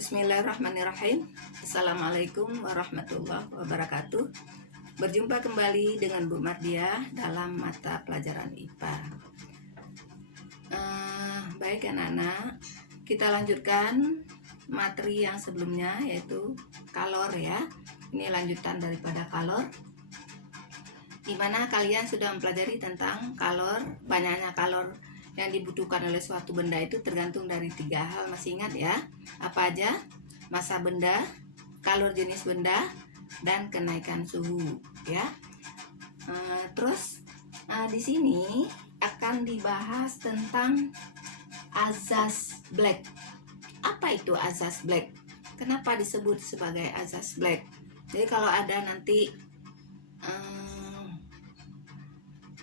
Bismillahirrahmanirrahim. Assalamualaikum warahmatullahi wabarakatuh. Berjumpa kembali dengan Bu Mardia dalam mata pelajaran IPA. Baik anak-anak, kita lanjutkan materi yang sebelumnya, yaitu kalor ya. Ini lanjutan daripada kalor, dimana kalian sudah mempelajari tentang kalor. Banyaknya kalor yang dibutuhkan oleh suatu benda itu tergantung dari 3 hal. Masih ingat ya? Apa aja? Massa benda, kalor jenis benda, dan kenaikan suhu ya. Terus di sini akan dibahas tentang azas Black. Apa itu azas Black? Kenapa disebut sebagai azas Black? Jadi kalau ada nanti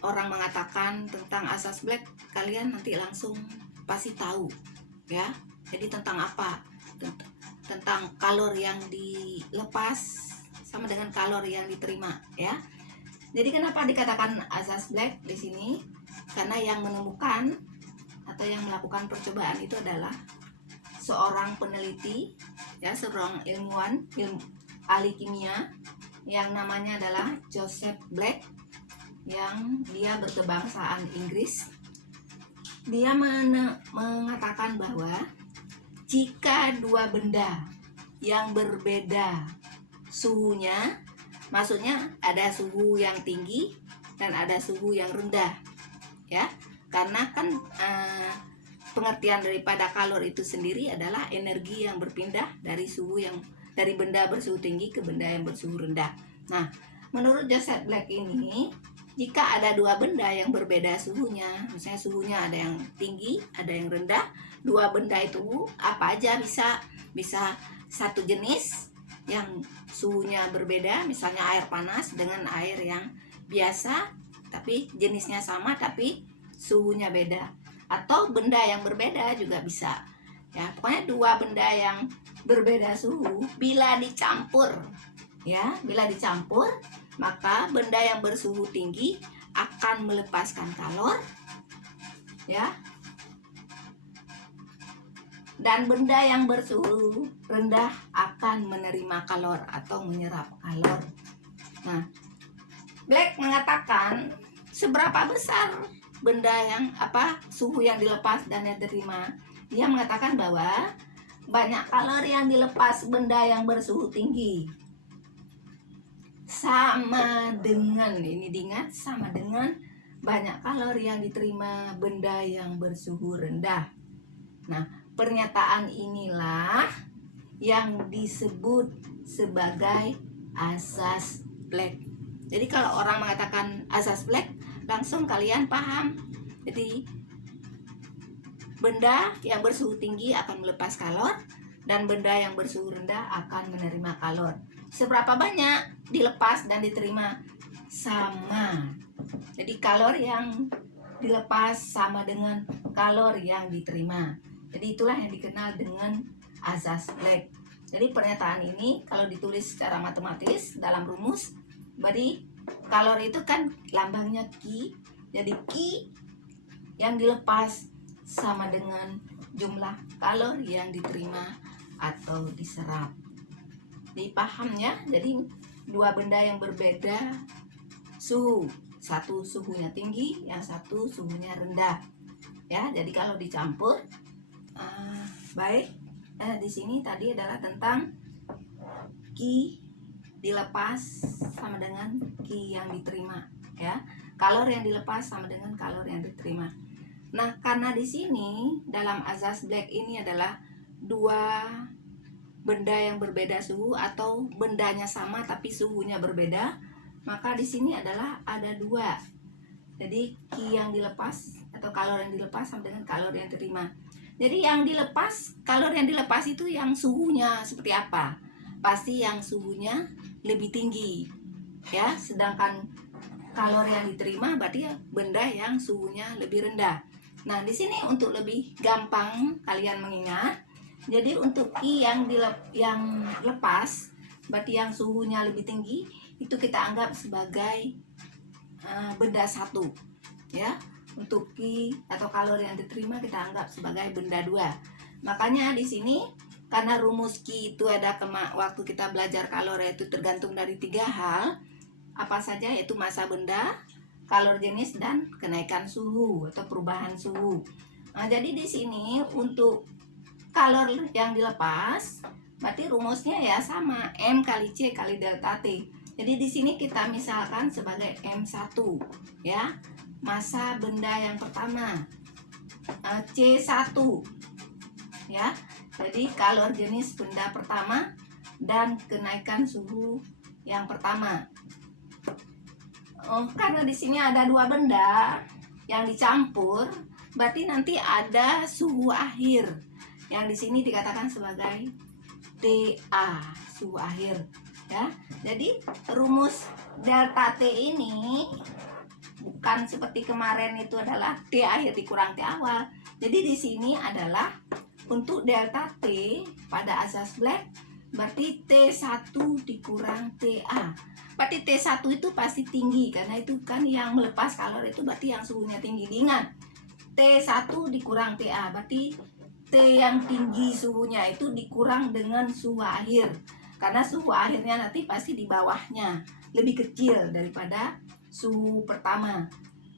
orang mengatakan tentang azas Black, kalian nanti langsung pasti tahu ya. Jadi tentang apa? Tentang kalor yang dilepas sama dengan kalor yang diterima ya. Jadi kenapa dikatakan azas Black di sini? Karena yang menemukan atau yang melakukan percobaan itu adalah seorang peneliti ya, seorang ilmuwan, ahli kimia yang namanya adalah Joseph Black, yang dia berkebangsaan Inggris. Dia mengatakan bahwa jika 2 benda yang berbeda suhunya, maksudnya ada suhu yang tinggi dan ada suhu yang rendah ya, karena kan pengertian daripada kalor itu sendiri adalah energi yang berpindah dari benda bersuhu tinggi ke benda yang bersuhu rendah. Nah, menurut Joseph Black ini, jika ada 2 benda yang berbeda suhunya, misalnya suhunya ada yang tinggi, ada yang rendah, 2 benda itu apa aja bisa satu jenis yang suhunya berbeda, misalnya air panas dengan air yang biasa, tapi jenisnya sama tapi suhunya beda, atau benda yang berbeda juga bisa. Ya, pokoknya 2 benda yang berbeda suhu bila dicampur, maka benda yang bersuhu tinggi akan melepaskan kalor ya, dan benda yang bersuhu rendah akan menerima kalor atau menyerap kalor. Nah, Black mengatakan seberapa besar benda yang suhu yang dilepas dan yang diterima. Dia mengatakan bahwa banyak kalor yang dilepas benda yang bersuhu tinggi sama dengan, ini diingat, sama dengan banyak kalor yang diterima benda yang bersuhu rendah. Nah, pernyataan inilah yang disebut sebagai azas Black. Jadi kalau orang mengatakan azas Black, langsung kalian paham. Jadi benda yang bersuhu tinggi akan melepas kalor dan benda yang bersuhu rendah akan menerima kalor. Seberapa banyak dilepas dan diterima? Sama. Jadi kalor yang dilepas sama dengan kalor yang diterima. Jadi itulah yang dikenal dengan azas Black. Jadi pernyataan ini kalau ditulis secara matematis dalam rumus, berarti kalor itu kan lambangnya Q. Jadi Q yang dilepas sama dengan jumlah kalor yang diterima atau diserap. Dipaham ya? Jadi 2 benda yang berbeda suhu, satu suhunya tinggi, yang satu suhunya rendah ya. Jadi kalau dicampur di sini tadi adalah tentang Q dilepas sama dengan Q yang diterima ya. Kalor yang dilepas sama dengan kalor yang diterima. Nah, karena di sini dalam azas Black ini adalah 2 benda yang berbeda suhu atau bendanya sama tapi suhunya berbeda, maka di sini adalah ada 2. Jadi Q yang dilepas atau kalor yang dilepas sama dengan kalor yang diterima. Jadi yang dilepas, kalor yang dilepas itu yang suhunya seperti apa? Pasti yang suhunya lebih tinggi ya, sedangkan kalor yang diterima berarti ya benda yang suhunya lebih rendah. Nah, di sini untuk lebih gampang kalian mengingat, jadi untuk Q yang lepas berarti yang suhunya lebih tinggi, itu kita anggap sebagai benda 1 ya. Untuk Q atau kalor yang diterima kita anggap sebagai benda 2. Makanya di sini karena rumus Q itu ada waktu kita belajar kalori itu tergantung dari 3 hal, apa saja, yaitu massa benda, kalor jenis, dan kenaikan suhu atau perubahan suhu. Nah, jadi di sini untuk kalor yang dilepas, berarti rumusnya ya sama, M kali C kali delta T. Jadi di sini kita misalkan sebagai M1 ya, massa benda yang pertama, C1 ya. Jadi kalor jenis benda pertama dan kenaikan suhu yang pertama. Karena di sini ada 2 benda yang dicampur, berarti nanti ada suhu akhir yang di sini dikatakan sebagai TA, suhu akhir ya. Jadi rumus delta T ini bukan seperti kemarin itu adalah T akhir dikurang T awal. Jadi di sini adalah untuk delta T pada asas Black berarti T1 dikurang TA. Berarti T1 itu pasti tinggi karena itu kan yang melepas kalor itu berarti yang suhunya tinggi. Diingat, T1 dikurang TA berarti T yang tinggi suhunya itu dikurang dengan suhu akhir. Karena suhu akhirnya nanti pasti di bawahnya, lebih kecil daripada suhu pertama.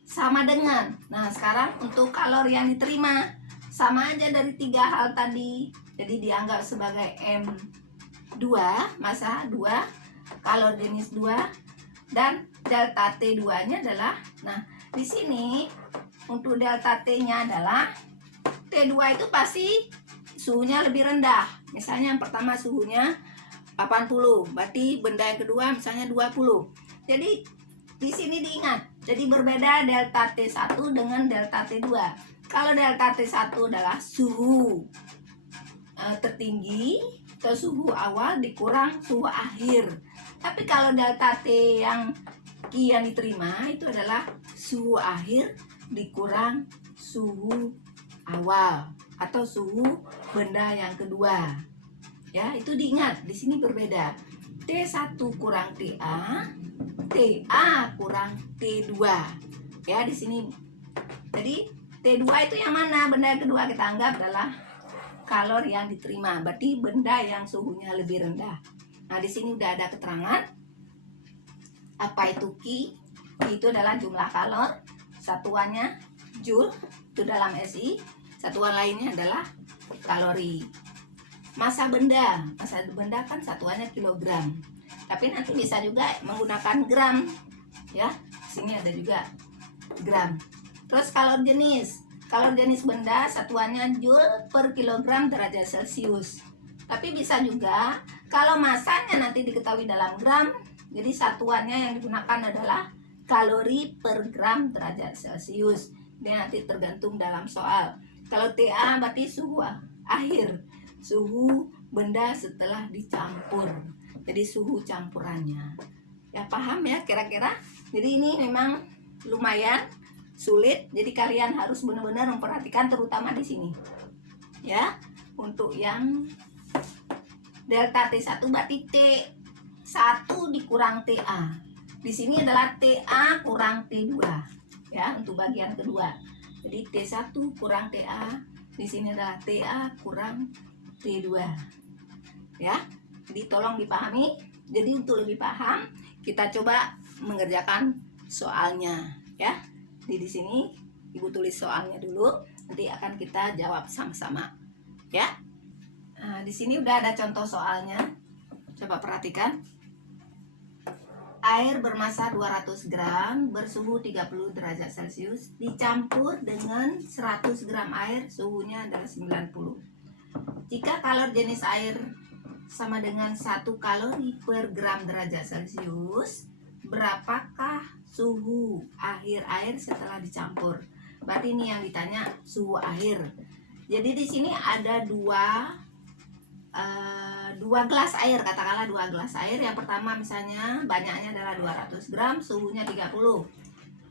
Sama dengan, nah sekarang untuk kalor yang diterima sama aja dari 3 hal tadi. Jadi dianggap sebagai M2, massa 2, kalor jenis 2, dan delta T2 nya adalah, nah di sini untuk delta T nya adalah T2 itu pasti suhunya lebih rendah. Misalnya yang pertama suhunya 80, berarti benda yang kedua misalnya 20. Jadi di sini diingat, jadi berbeda delta T1 dengan delta T2. Kalau delta T1 adalah suhu tertinggi atau suhu awal dikurang suhu akhir. Tapi kalau delta T yang Q yang diterima itu adalah suhu akhir dikurang suhu awal atau suhu benda yang kedua. Ya, itu diingat, di sini berbeda. T1 kurang TA, TA kurang T2. Ya, di sini. Jadi T2 itu yang mana? Benda yang kedua kita anggap adalah kalor yang diterima. Berarti benda yang suhunya lebih rendah. Nah, di sini udah ada keterangan apa itu Q. Q itu adalah jumlah kalor, satuannya Joule itu dalam SI, satuan lainnya adalah kalori. Massa benda kan satuannya kilogram. Tapi nanti bisa juga menggunakan gram ya. Sini ada juga gram. Terus kalor jenis benda satuannya Joule per kilogram derajat Celcius. Tapi bisa juga kalau massanya nanti diketahui dalam gram, jadi satuannya yang digunakan adalah kalori per gram derajat Celcius. Dia nanti tergantung dalam soal. Kalau TA berarti suhu akhir, suhu benda setelah dicampur. Jadi suhu campurannya. Ya paham ya kira-kira? Jadi ini memang lumayan sulit, jadi kalian harus benar-benar memperhatikan terutama di sini ya. Untuk yang delta T1 berarti T1 dikurang TA, di sini adalah TA kurang T2 ya untuk bagian kedua. Jadi T1 kurang TA, di sini adalah TA kurang T2 ya. Jadi tolong dipahami. Jadi untuk lebih paham kita coba mengerjakan soalnya ya. Di sini Ibu tulis soalnya dulu, nanti akan kita jawab sama-sama ya. Nah, di sini udah ada contoh soalnya. Coba perhatikan. Air bermassa 200 gram bersuhu 30 derajat Celcius dicampur dengan 100 gram air suhunya adalah 90. Jika kalor jenis air sama dengan 1 kalori per gram derajat Celcius, berapakah suhu akhir air setelah dicampur? Berarti ini yang ditanya suhu akhir. Jadi di sini ada dua gelas air, katakanlah 2 gelas air. Yang pertama misalnya banyaknya adalah 200 gram, suhunya 30.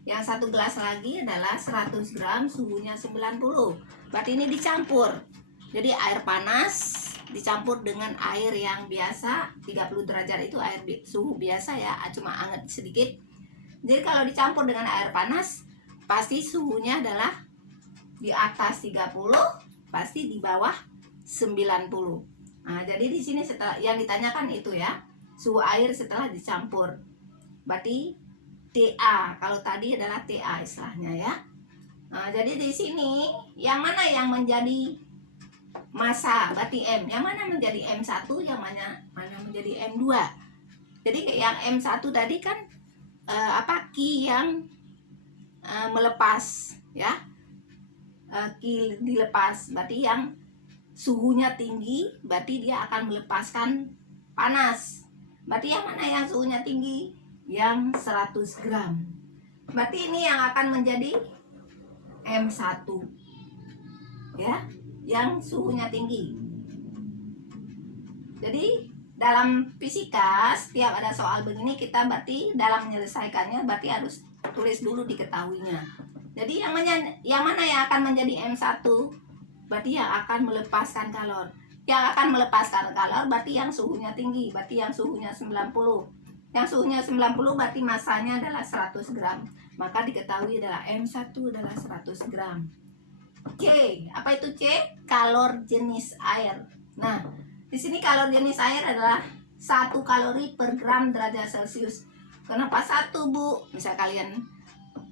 Yang satu gelas lagi adalah 100 gram, suhunya 90. Berarti ini dicampur. Jadi air panas dicampur dengan air yang biasa, 30 derajat itu air suhu biasa ya, cuma anget sedikit. Jadi kalau dicampur dengan air panas, pasti suhunya adalah di atas 30, pasti di bawah 90. Nah, jadi di sini setelah yang ditanyakan itu ya, suhu air setelah dicampur. Berarti TA, kalau tadi adalah TA istilahnya ya. Nah, jadi di sini yang mana yang menjadi massa, berarti M. Yang mana menjadi M1, yang mana menjadi M2. Jadi yang M1 tadi kan Ki yang melepas ya. Ki dilepas, berarti yang suhunya tinggi, berarti dia akan melepaskan panas. Berarti yang mana yang suhunya tinggi? Yang 100 gram. Berarti ini yang akan menjadi M1 ya, yang suhunya tinggi. Jadi dalam fisika setiap ada soal begini kita berarti dalam menyelesaikannya berarti harus tulis dulu diketahuinya. Jadi yang mana yang akan menjadi M1? Berarti yang akan melepaskan kalor. Yang akan melepaskan kalor berarti yang suhunya tinggi, berarti yang suhunya 90. Yang suhunya 90 berarti masanya adalah 100 gram. Maka diketahui adalah M1 adalah 100 gram. C, apa itu C? Kalor jenis air. Nah, di sini kalor jenis air adalah 1 kalori per gram derajat Celcius. Kenapa 1, Bu? Misal kalian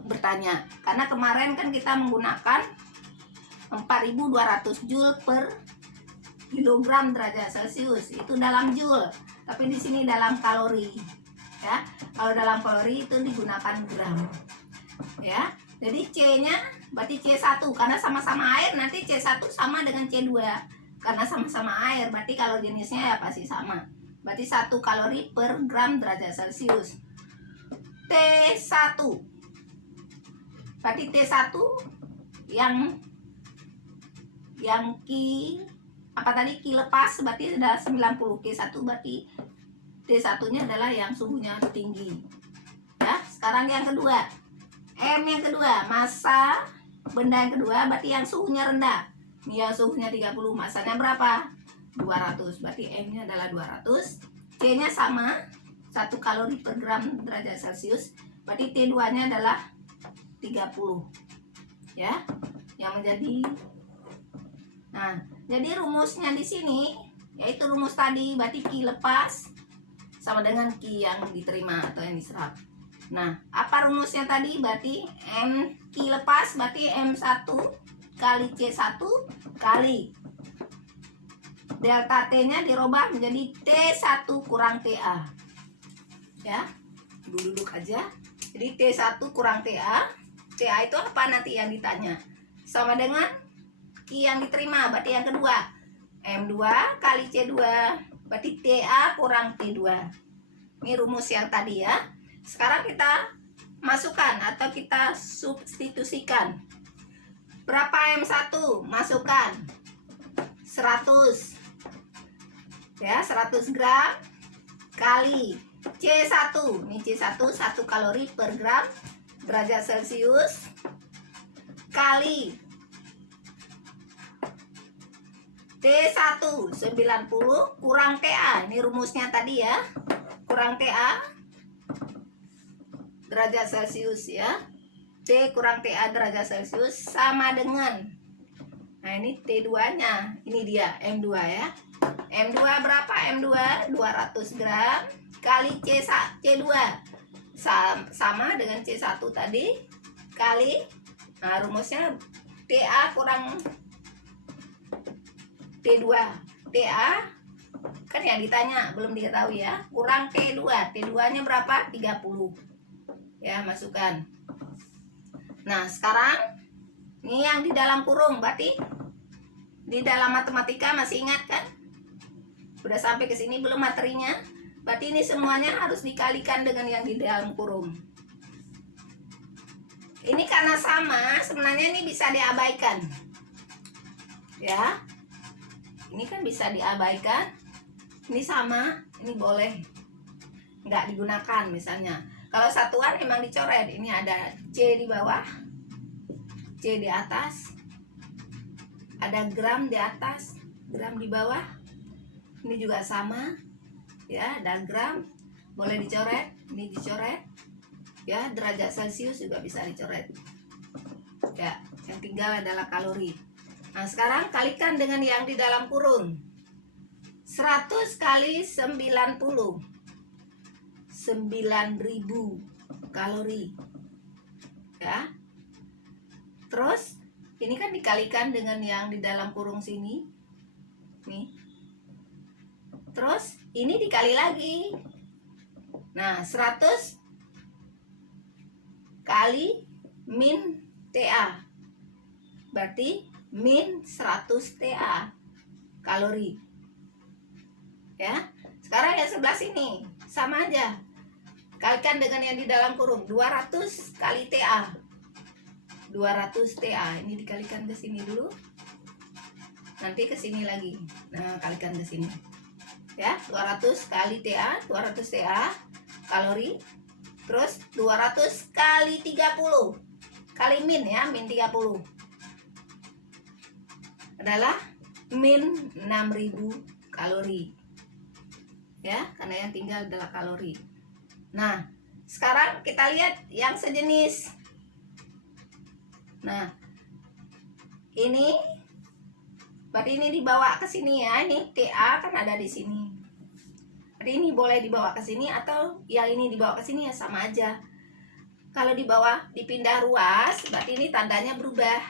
bertanya. Karena kemarin kan kita menggunakan 4.200 Joule per kilogram derajat Celcius. Itu dalam Joule. Tapi di sini dalam kalori. Ya, kalau dalam kalori itu digunakan gram. Ya, jadi C-nya berarti C1 karena sama-sama air, nanti C1 sama dengan C2 karena sama-sama air, berarti kalau jenisnya ya pasti sama. Berarti 1 kalori per gram derajat Celcius. T1 berarti T1 yang Ki apa tadi, Ki lepas berarti sudah 90. K1 berarti T1 nya adalah yang suhunya tinggi ya. Sekarang yang kedua, M yang kedua, massa benda yang kedua berarti yang suhunya rendah. Ini yang suhunya 30, massanya berapa? 200, berarti M nya adalah 200. C nya sama 1 kalori per gram derajat Celcius, berarti T2 nya adalah 30 ya, yang menjadi. Nah, jadi rumusnya di sini yaitu rumus tadi, berarti Ki lepas sama dengan Ki yang diterima atau yang diserap. Nah, apa rumusnya tadi? Berarti M Ki lepas berarti M1 kali C1 kali delta T-nya dirubah menjadi T1 kurang TA. Ya, duduk aja. Jadi T1 kurang TA. TA itu apa nanti yang ditanya? Sama dengan Ki yang diterima, berarti yang kedua. M2 kali C2 berarti TA kurang T2. Ini rumus yang tadi ya. Sekarang kita masukkan atau kita substitusikan. Berapa M1? Masukkan 100 ya, 100 gram kali C1. Ini C1 1 kalori per gram derajat Celcius kali T1 90 kurang TA. Ini rumusnya tadi ya. Kurang TA derajat Celcius ya. T kurang TA derajat Celcius sama dengan, nah ini T2 nya, ini dia M2 ya. M2 berapa? M2 200 gram kali C2 sama dengan C1 tadi kali, nah rumusnya TA kurang T2. TA kan yang ditanya belum diketahui ya, kurang T2. T2 nya berapa? 30 ya, masukkan. Nah, sekarang ini yang di dalam kurung, berarti di dalam matematika masih ingat kan? Udah sampai ke sini belum materinya? Berarti ini semuanya harus dikalikan dengan yang di dalam kurung. Ini karena sama, sebenarnya ini bisa diabaikan. Ya. Ini kan bisa diabaikan. Ini sama, ini boleh nggak digunakan misalnya. Kalau satuan memang dicoret. Ini ada C di bawah, C di atas, ada gram di atas, gram di bawah. Ini juga sama ya, dan gram boleh dicoret. Ini dicoret ya, derajat Celcius juga bisa dicoret ya. Yang tinggal adalah kalori. Nah, sekarang kalikan dengan yang di dalam kurung. 100 kali 90, 9.000 kalori ya. Terus ini kan dikalikan dengan yang di dalam kurung sini nih. Terus ini dikali lagi. Nah, 100 kali min TA, berarti min 100 TA kalori ya. Sekarang yang sebelah sini sama aja, kalikan dengan yang di dalam kurung, 200 kali TA, 200 TA. Ini dikalikan ke sini dulu, nanti ke sini lagi. Nah, kalikan ke sini ya. 200 kali TA, 200 TA kalori. Terus 200 kali 30 kali min ya, min 30 adalah min 6.000 kalori ya, karena yang tinggal adalah kalori. Nah, sekarang kita lihat yang sejenis. Nah, ini berarti ini dibawa ke sini ya. Ini TA kan ada di sini. Berarti ini boleh dibawa ke sini, atau yang ini dibawa ke sini ya, sama aja. Kalau di bawah dipindah ruas, berarti ini tandanya berubah.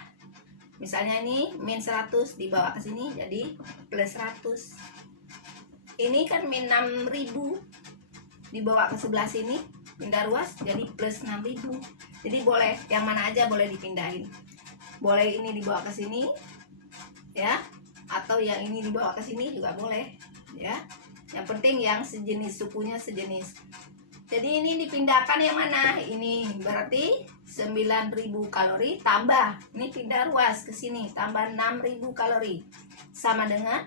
Misalnya ini min 100 dibawa ke sini jadi plus 100. Ini kan min 6.000 dibawa ke sebelah sini, pindah ruas jadi plus 6.000. Jadi boleh yang mana aja boleh dipindahin. Boleh ini dibawa ke sini ya, atau yang ini dibawa ke sini juga boleh ya. Yang penting yang sejenis, sukunya sejenis. Jadi ini dipindahkan yang mana? Ini berarti 9.000 kalori tambah, ini pindah ruas ke sini, tambah 6.000 kalori, sama dengan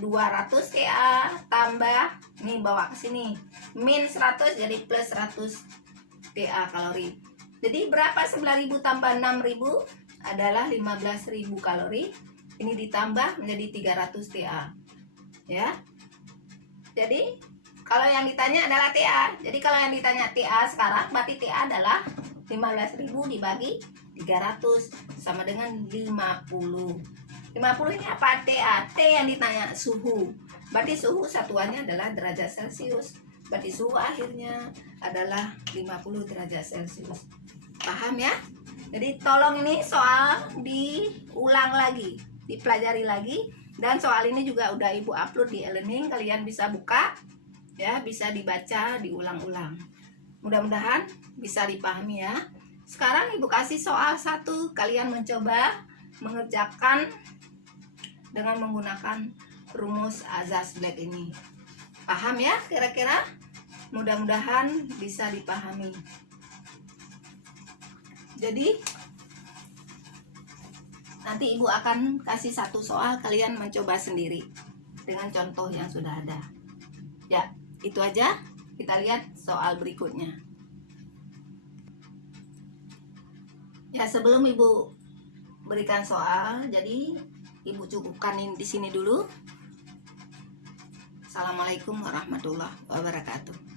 200 TA tambah, ini bawa ke sini, min 100 jadi plus 100 TA kalori. Jadi berapa 9.000 tambah 6.000? Adalah 15.000 kalori. Ini ditambah menjadi 300 TA ya. Jadi kalau yang ditanya adalah TA. Jadi kalau yang ditanya TA sekarang, berarti TA adalah 15.000 dibagi 300 sama dengan 50. 50 ini apa? TA. T yang ditanya suhu. Berarti suhu satuannya adalah derajat Celcius. Berarti suhu akhirnya adalah 50 derajat Celcius. Paham ya? Jadi tolong ini soal diulang lagi, dipelajari lagi. Dan soal ini juga udah Ibu upload di e-learning, kalian bisa buka ya, bisa dibaca, diulang-ulang. Mudah-mudahan bisa dipahami ya. Sekarang Ibu kasih soal 1, kalian mencoba mengerjakan dengan menggunakan rumus azas Black ini. Paham ya kira-kira? Mudah-mudahan bisa dipahami. Jadi nanti Ibu akan kasih 1 soal, kalian mencoba sendiri dengan contoh yang sudah ada. Ya, itu aja. Kita lihat soal berikutnya. Ya, sebelum Ibu berikan soal, jadi Ibu cukupkan di sini dulu. Assalamualaikum warahmatullahi wabarakatuh.